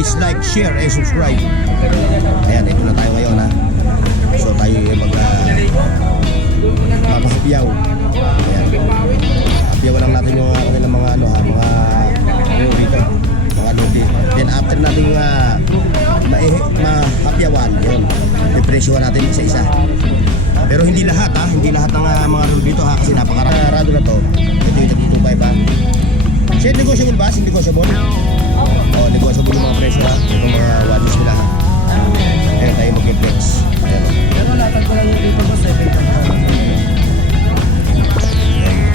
Please like, share, and subscribe. Ayan, ito na tayo ngayon ha. So tayo yung mapahapyaw. Ayan. Hapyawan lang natin yung kanilang mga ano ha, mga dito, mga lodi. Then after natin mahapyawan, yun, ipresyohan natin isa-isa. Pero hindi lahat ha, hindi lahat ng mga relo dito ha, kasi napakarado na to. Ito yung tagtutubay ba? Siya, negotiable ba? Hindi negotiable? Oo, negotiable yung mga presyo ha, yung mga watches nila ha. Ayan tayo mag-flex. Pero latag ko lang yung dito po 7. Ito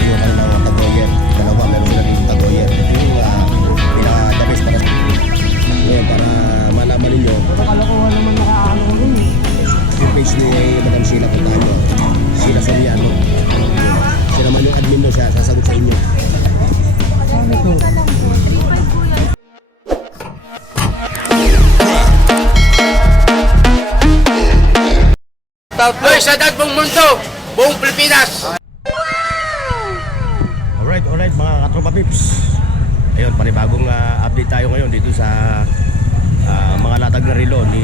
yung kanilang tagoyer. Dalawa, meron sila dito tagoyer. Ito yung pinaka-the best para ngayon, para malaman ninyo. Pero kalokohan naman nakaano ko rin eh. Yung page ni Madam Sheila, puntahan nyo. Sheila Soriano. Siya naman yung admin doon, siya sasagot sa inyo. Ano to? Hoy, sa dad buong mundo, buong Pilipinas. Alright mga katropa pips. Ayun, panibagong update tayo ngayon dito sa mga latag na relo ni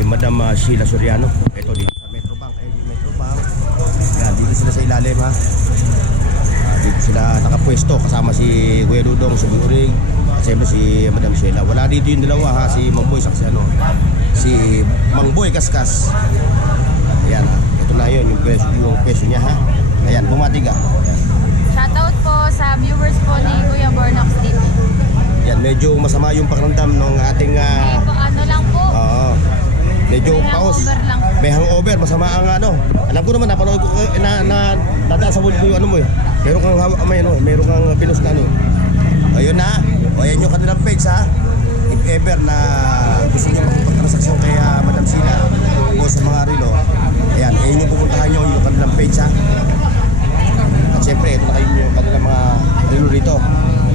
Madam Sheila Soriano. Ito dito sa Metrobank. Ayun yung Metrobank. Yan, dito sila sa ilalim ha. Dito sila nakapwesto kasama si Kuya Dudong, si Buring, siyempre si Madam Sheila. Wala dito yung dalawa ha, si Mang Boy si Mang Boy Kaskas. Ayan ha, ito na yun, yung peso niya ha. Ayan, bumati ka. Shoutout po sa viewers po ni Kuya Bornox TV. Yan, medyo masama yung pakiramdam ng ating Ano lang po, medyo may paus. hangover lang. May hangover, masama ang ano. Alam ko naman, napanood ko nadaan sa bulto yung ano mo eh. Meron kang pinos na ano. Ayun na, ayan yung kanilang page ha. If ever na gusto nyo makipagtransaksyon kay Madam Sheila o sa mga relo, ayan, ayun yung pupuntahan nyo yung kanilang page ha. At syempre, ito na kayo yung kanilang mga relo rito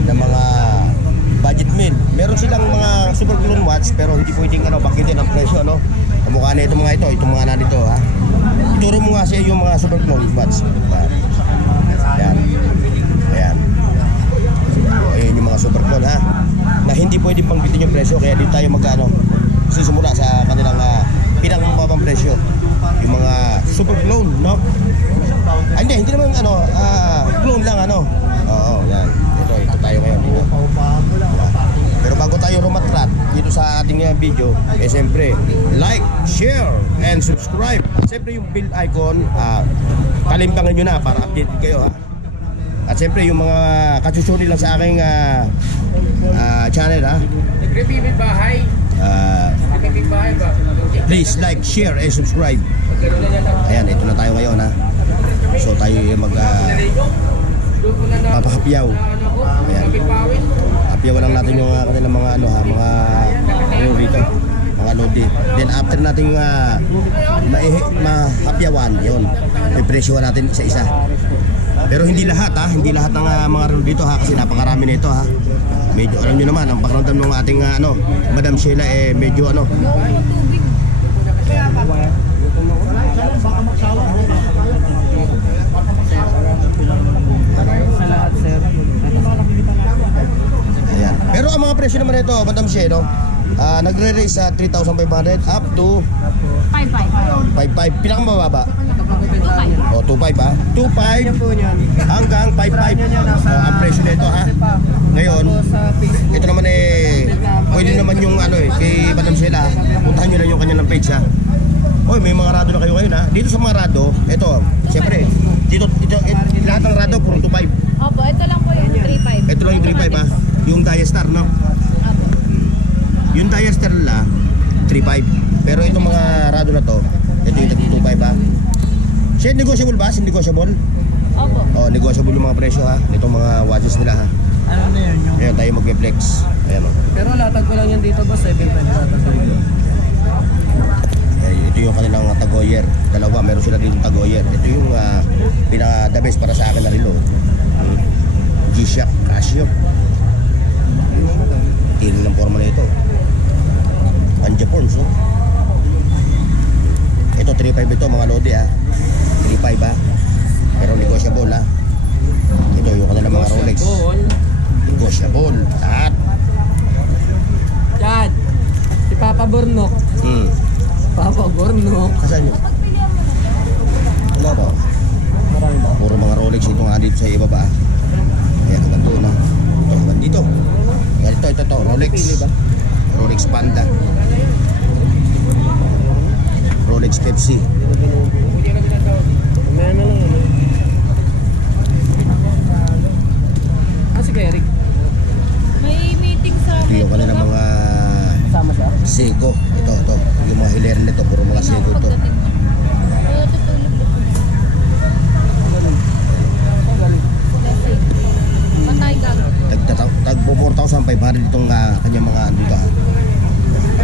na mga budget meal. Meron silang mga super clone watch pero hindi pwedeng bangkitin ang presyo ano. Kamukha na itong mga nandito ha. Ituro mo nga siya yung mga super clone watch. Ayan. Ayan. Ayan yung mga super clone ha. Na hindi pwedeng bangkitin yung presyo kaya dito tayo sisimula sa kanilang pinakababang presyo. Yung mga super clone, no? Ay, hindi naman clone lang Oo, yan. Ito tayo ngayon dito. Pero bago tayo rumatrat dito sa ating video, siyempre, like, share, and subscribe. At siyempre yung bell icon, kalimbangan nyo na para update kayo ha. At siyempre yung mga kasusuni lang sa aking channel ha. Nagbibig bahay. Nagbibig bahay ba? Please like, share, and subscribe. Ayan, ito na tayo ngayon ha. So tayo yung papahapyaw. Ayan. Hapyawan lang natin yung kanilang mga mga rito, mga lodi. Then after natin mahapyawan, yun, ipresyohan natin isa-isa. Pero hindi lahat ha, hindi lahat ng mga relo dito ha, kasi napakarami na ito ha. Medyo alam nyo naman, ang pakiramdam ng ating Madam Sheila medyo Ayan. Pero ang mga presyo naman ito, Madam Sheila, nagre-raise sa 3,500 up to 5-5. 5,500. Pinakamababa. 2-5. 2,500 ha. 2,500 hanggang 5,500 ang presyo nito ha. Ngayon, ito naman pwede naman yung kay Madam Sheila. Puntahan nyo lang yung kanyang page ha. Oy, may mga rado na kayo ngayon ha. Dito sa mga rado, ito, siyempre, dito lahat ng rado puro 2,500. Opo, ito lang po yung 3-5. Ito lang yung 3,500 ha. Yung Diastar no. Opo. Yung Diastar la 3,500. Pero itong mga rado na to, ito yung 2,500 ha. Siya, negotiable ba? Negotiable? Opo. Oh, negotiable yung mga presyo ha. Itong mga watches nila ha. Ano na yun yung? Ayan, tayo mag-flex. Ayan o. Pero latag ko lang yan dito boss 7 latag ko yun. Ito yung kanilang tagoyer. Dalawa, meron sila dito tagoyer. Ito yung pinaka-the best para sa akin na relo. G-Shock Casio. Tinin ng forma na ito. Anjaporns, no? Ito 3,500 ito mga lodi ha. 3,500 ha. Pero negotiable ha. Ito yung kanilang mga Rolex. Negotiable. Lahat. Chad, Bornok. Hmm. Papa Bornok. Kasan yun? Wala ba? Marami ba? Puro mga Rolex ito nga dito sa ibaba. Ayan, hanggang doon na. Ito, hanggang dito. Ito, Rolex. Pili ba? Rolex Panda. Rolex Pepsi. Mamaya na lang ano. Si Eric. May meeting sa Ito yung kanilang mga Kasama siya? Seiko. Ito. Yung mga hiler nito, puro mga Seiko ito. Pagdating mo. Tutulog Galing. Galing. Patay gag. Tagpo 4,500 itong kanyang mga ano dito.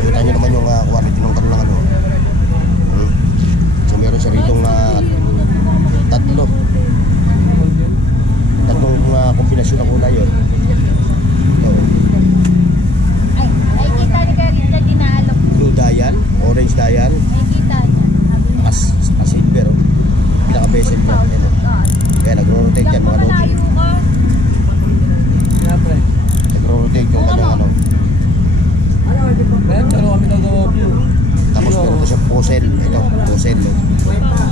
Kita nyo naman yung quality ng kanilang ano. So meron siya rito tatlong kombinasyon ng kulay yun. Ito. Ay, nakikita ni Kuya Richard, dinaalok. Blue dial, orange dial, Nakikita niya. silver. Pinaka-bezel niya. Ayan, kaya nagro-rotate yan mga lodi. Malayo ka. Kaya pre. Nagro-rotate yung kanyang ano. Kaya pero kami nagawa view. Tapos meron ko siyang posel. Ito, posel. No?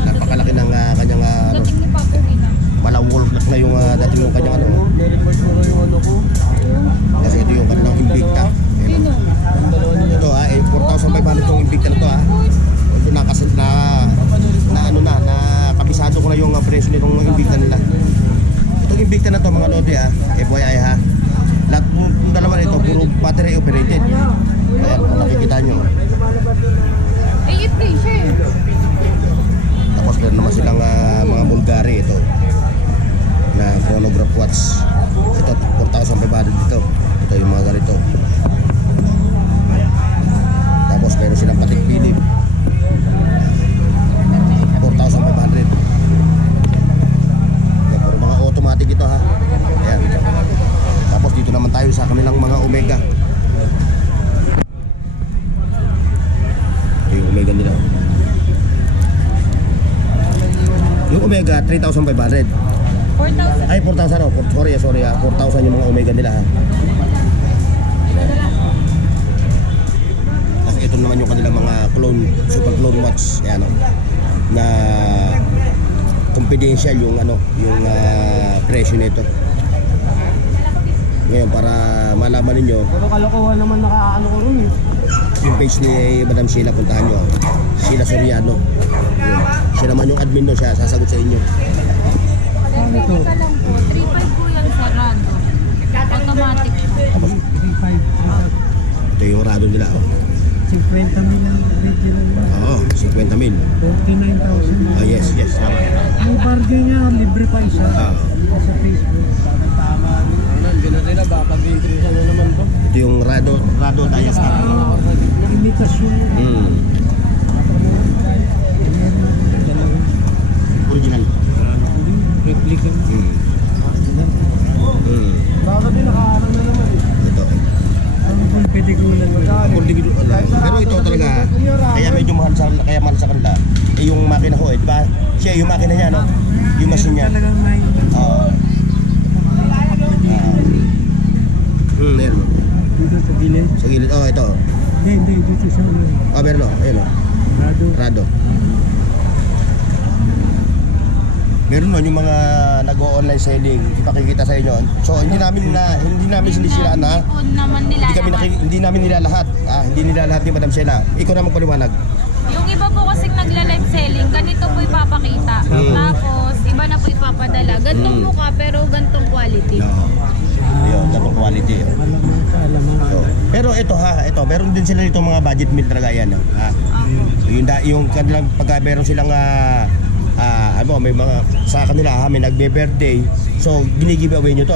Napakalaki ng kanyang Dating ni Papo Gina. malawol na yung dating ng kanyang ano. Nare-record ko rin yung ano ko. Kasi ito yung kanilang Invicta. Ayan, Sino? Ang dalawa niya. ito 4,500 itong Invicta na to Ito na kabisado ko na yung presyo nitong Invicta nila. Itong Invicta na to mga lodi FYI lahat ng dalawa nito puro battery operated. Ayan, kung nakikita nyo. Eh, it din siya eh. Tapos meron naman silang mga Bulgari ito na chronograph watch. Ito 4,500 dito. Ito yung mga ganito. Tapos meron silang Patek Philippe 4,500. Yan, puro mga automatic ito Ayan. Tapos dito naman tayo sa kanilang mga Omega. Ito yung Omega nila. Yung Omega 3,500. 4,000. Ay 4,000 sorry 4,000 yung mga Omega nila Tapos ito naman yung kanilang mga super clone watch. Ayan na confidential yung presyo nito. Ngayon para malaman ninyo Pero kalokohan naman nakaano ko rin eh. yung page ni Madam Sheila, puntahan nyo Sheila Soriano. Yun. Siya naman yung admin doon, siya sasagot sa inyo. Ano to? Teka lang po. 3,500 po yung sarado. Automatic. Tapos 3,500. ito yung rado nila 50 mil ang original na. Oo, 50 mil. 49,000. Yes May bargain niya, libre pa isa. Sa Facebook. Nandiyan na sila, baka pag-increase na naman to. Ito yung rado diastar. Imitasyon. Original. Replica. Baka din nakaarang na naman eh. Ito. Ang pwede ko lang magkano. Pero ito talaga, kaya medyo mahal sa kanila. Yung makina ko di ba? Siya yung makina niya yung machine niya. Talagang may Oo. Meron. dito sa gilid. Sa gilid. Ito. Hindi, dito sa ano. Meron ayun Rado. Rado. Meron yung mga nag-o-online selling, ipakikita sa inyo. So hindi namin sinisiraan hindi namin nila lahat. Hindi nila lahat ni Madam Sheila. Ikaw na magpaliwanag. Yung iba po kasing nagla-live selling, ganito po ipapakita. Tapos, iba na po ipapadala. Gantong mukha pero gantong quality. No. Ayun, ganong quality. Alamang. So, pero ito meron din sila dito mga budget meal talaga yan. Yung kanilang pagka meron silang may mga sa kanila may nagbe-birthday. So gini-giveaway nyo to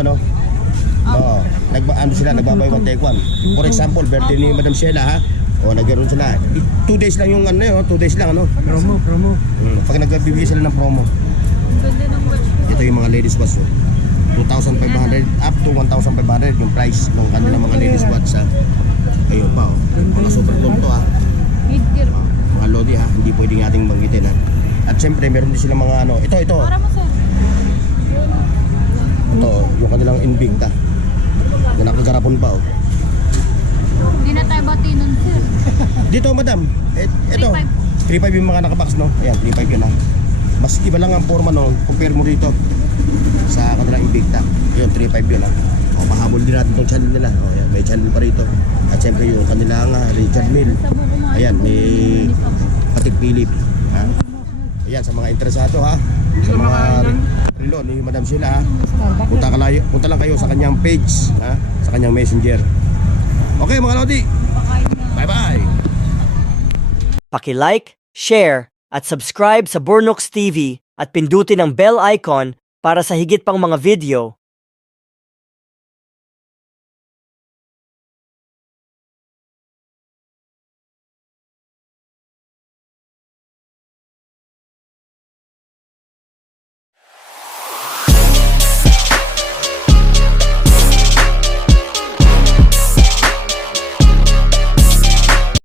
Oo. Nagbabay one take one. For example, birthday ni Madam Sheila nagkaroon sila. 2 days lang yung 2 days lang Promo. Pag nagbibigay sila ng promo. Ganda ng watch. Ito yung mga ladies watch 2,500 up to 1,500 yung price ng kanilang mga ladies watch Ayun pa mga super tonto Mid-gear. mga lodi hindi pwedeng ating banggitin At syempre meron din silang mga ito Para mo sir. ito yung kanilang Invicta na nakagarapon pa Hindi na tayo bati nun sir. Dito, madam. Ito. 3.5 yung mga nakabox, no? Ayan, 3.5 yun, ha? Mas iba lang ang forma, no? Compare mo rito sa kanilang Invicta. Yun, 3.5 yun, ha? O, pahabol din natin itong channel nila. O, ayan, may channel pa rito. At syempre yung kanilang Richard Mill. Ayan, may Patik Philip. Ha? Ayan, sa mga interesado, ha? Sa mga relo ni Madam Sheila, ha? Punta lang kayo sa kanyang page, ha? Sa kanyang messenger. Okay, mga Lodi. Bye-bye. Paki-like, share, at subscribe sa Bornox TV at pindutin ang bell icon para sa higit pang mga video